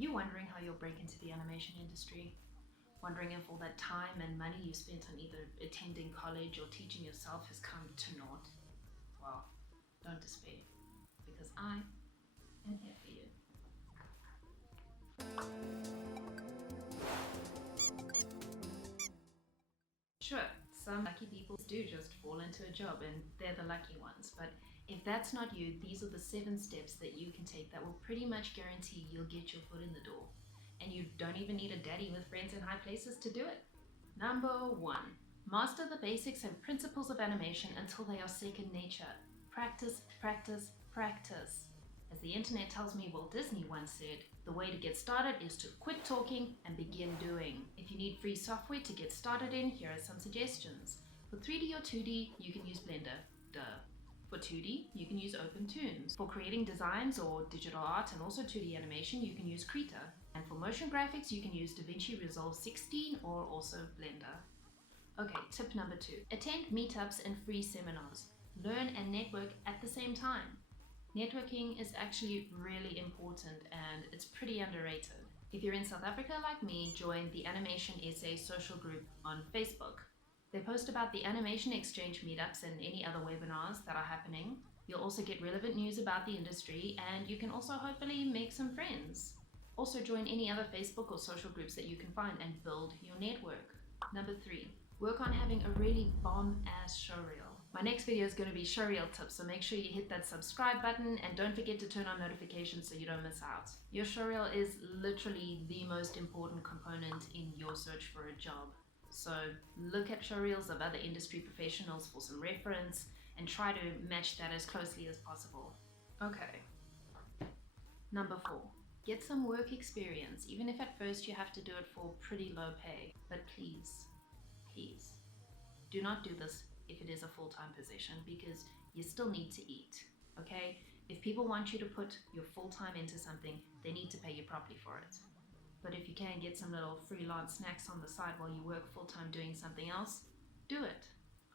you wondering how you'll break into the animation industry? Wondering if all that time and money you spent on either attending college or teaching yourself has come to naught? Well, don't despair, because I am here for you. Sure, some lucky people do just fall into a job and they're the lucky ones, but if that's not you, these are the 7 steps that you can take that will pretty much guarantee you'll get your foot in the door. And you don't even need a daddy with friends in high places to do it. Number 1. Master the basics and principles of animation until they are second nature. Practice, practice, practice. As the internet tells me Walt Disney once said, the way to get started is to quit talking and begin doing. If you need free software to get started in, here are some suggestions. For 3D or 2D, you can use Blender. Duh. For 2D, you can use OpenToons. For creating designs or digital art and also 2D animation, you can use Krita. And for motion graphics, you can use DaVinci Resolve 16 or also Blender. Okay, tip number 2. Attend meetups and free seminars. Learn and network at the same time. Networking is actually really important and it's pretty underrated. If you're in South Africa like me, join the Animation SA social group on Facebook. They post about the animation exchange meetups and any other webinars that are happening. You'll also get relevant news about the industry and you can also hopefully make some friends. Also join any other Facebook or social groups that you can find and build your network. Number 3, work on having a really bomb-ass showreel. My next video is going to be showreel tips, so make sure you hit that subscribe button and don't forget to turn on notifications so you don't miss out. Your showreel is literally the most important component in your search for a job. So look at showreels of other industry professionals for some reference and try to match that as closely as possible. Okay. Number 4. Get some work experience, even if at first you have to do it for pretty low pay. But please, please, do not do this if it is a full-time position because you still need to eat, okay? If people want you to put your full-time into something, they need to pay you properly for it. But if you can get some little freelance snacks on the side while you work full-time doing something else, do it.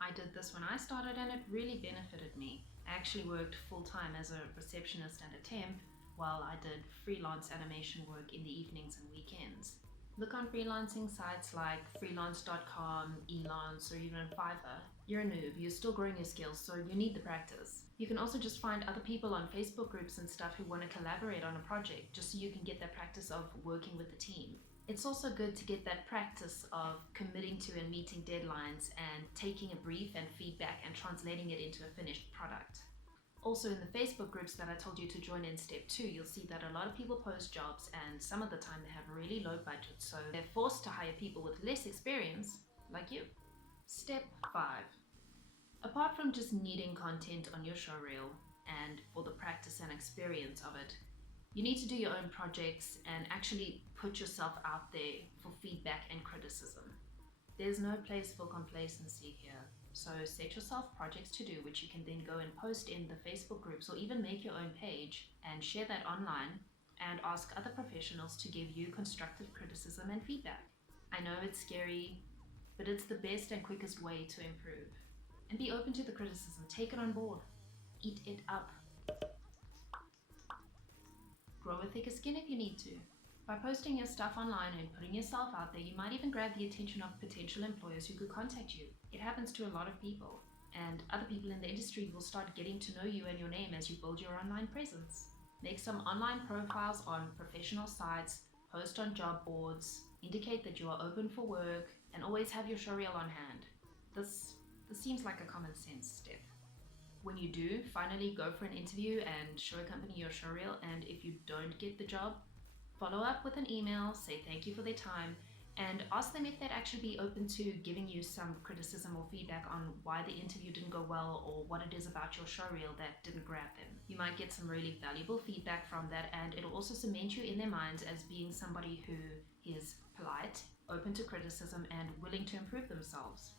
I did this when I started and it really benefited me. I actually worked full-time as a receptionist and a temp while I did freelance animation work in the evenings and weekends. Look on freelancing sites like freelance.com, Elance, or even Fiverr. You're a noob, you're still growing your skills, so you need the practice. You can also just find other people on Facebook groups and stuff who want to collaborate on a project, just so you can get that practice of working with the team. It's also good to get that practice of committing to and meeting deadlines and taking a brief and feedback and translating it into a finished product. Also in the Facebook groups that I told you to join in step 2, you'll see that a lot of people post jobs and some of the time they have really low budgets, so they're forced to hire people with less experience, like you. Step 5. Apart from just needing content on your showreel and for the practice and experience of it, you need to do your own projects and actually put yourself out there for feedback and criticism. There's no place for complacency here. So set yourself projects to do, which you can then go and post in the Facebook groups or even make your own page and share that online and ask other professionals to give you constructive criticism and feedback. I know it's scary, but it's the best and quickest way to improve. And be open to the criticism, take it on board, eat it up. Grow a thicker skin if you need to. By posting your stuff online and putting yourself out there, you might even grab the attention of potential employers who could contact you. It happens to a lot of people, and other people in the industry will start getting to know you and your name as you build your online presence. Make some online profiles on professional sites, post on job boards, indicate that you are open for work, and always have your showreel on hand. This seems like a common sense step. When you do finally go for an interview and show a company your showreel, and if you don't get the job, follow up with an email, say thank you for their time, and ask them if they'd actually be open to giving you some criticism or feedback on why the interview didn't go well or what it is about your showreel that didn't grab them. You might get some really valuable feedback from that, and it'll also cement you in their minds as being somebody who is polite, open to criticism, and willing to improve themselves.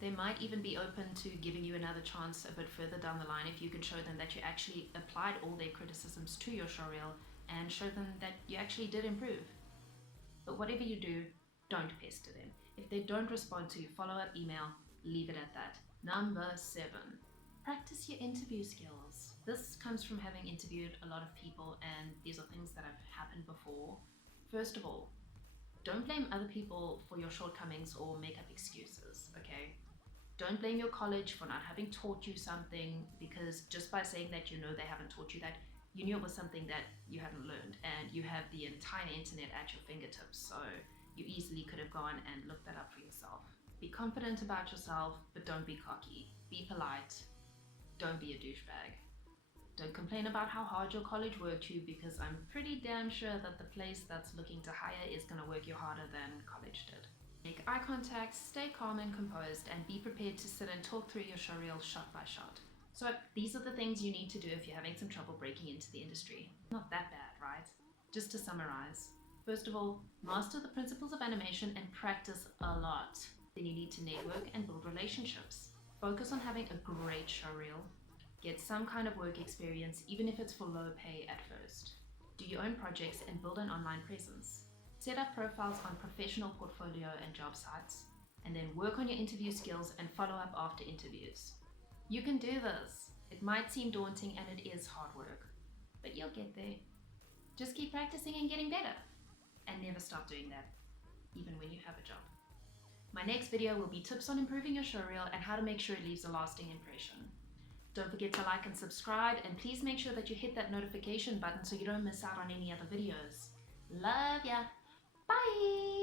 They might even be open to giving you another chance a bit further down the line if you can show them that you actually applied all their criticisms to your showreel and show them that you actually did improve. But whatever you do, don't pester them. If they don't respond to your follow-up email, leave it at that. Number 7. Practice your interview skills. This comes from having interviewed a lot of people, and these are things that have happened before. First of all, don't blame other people for your shortcomings or make up excuses, okay? Don't blame your college for not having taught you something, because just by saying that you know they haven't taught you that, you knew it was something that you hadn't learned, and you have the entire internet at your fingertips, so you easily could have gone and looked that up for yourself. Be confident about yourself, but don't be cocky. Be polite. Don't be a douchebag. Don't complain about how hard your college worked you, because I'm pretty damn sure that the place that's looking to hire is going to work you harder than college did. Make eye contact, stay calm and composed, and be prepared to sit and talk through your showreel shot by shot. So these are the things you need to do if you're having some trouble breaking into the industry. Not that bad, right? Just to summarize. First of all, master the principles of animation and practice a lot. Then you need to network and build relationships. Focus on having a great showreel. Get some kind of work experience, even if it's for low pay at first. Do your own projects and build an online presence. Set up profiles on professional portfolio and job sites, and then work on your interview skills and follow up after interviews. You can do this. It might seem daunting and it is hard work, but you'll get there. Just keep practicing and getting better, and never stop doing that, even when you have a job. My next video will be tips on improving your showreel and how to make sure it leaves a lasting impression. Don't forget to like and subscribe, and please make sure that you hit that notification button so you don't miss out on any other videos. Love ya! Bye!